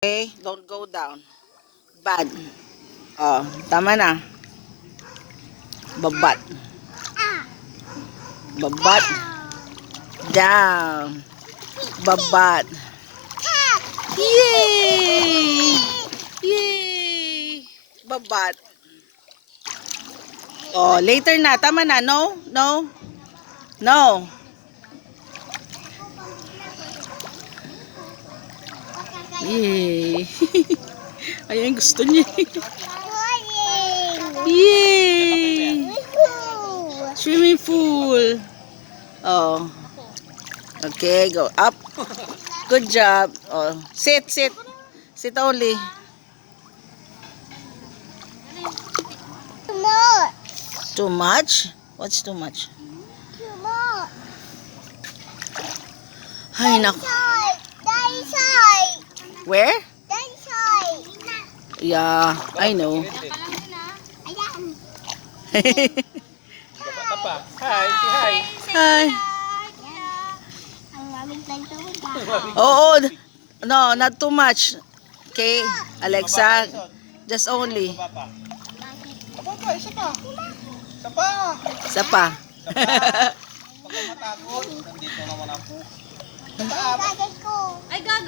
Okay, don't go down. Bad. Oh, tama na. Babat. Babat. Down. Babat. Yay! Yay! Babat. Oh, later na. Tama na. No? No? No. Yay! Ayun, gusto niya. Yay! Swimming pool. Oh. Okay, go up. Good job. Oh, sit, sit. Sit only. Too much? What's too much? Ay, naku. Where? Yeah, I know. Hi, say hi. Hi. Oo. No, not too much. Okay, Alexa. Just only. Aba pa, isa pa. Isa pa. Isa pa. Pag matakot, nandito naman ako. Isa pa. Ay, gago.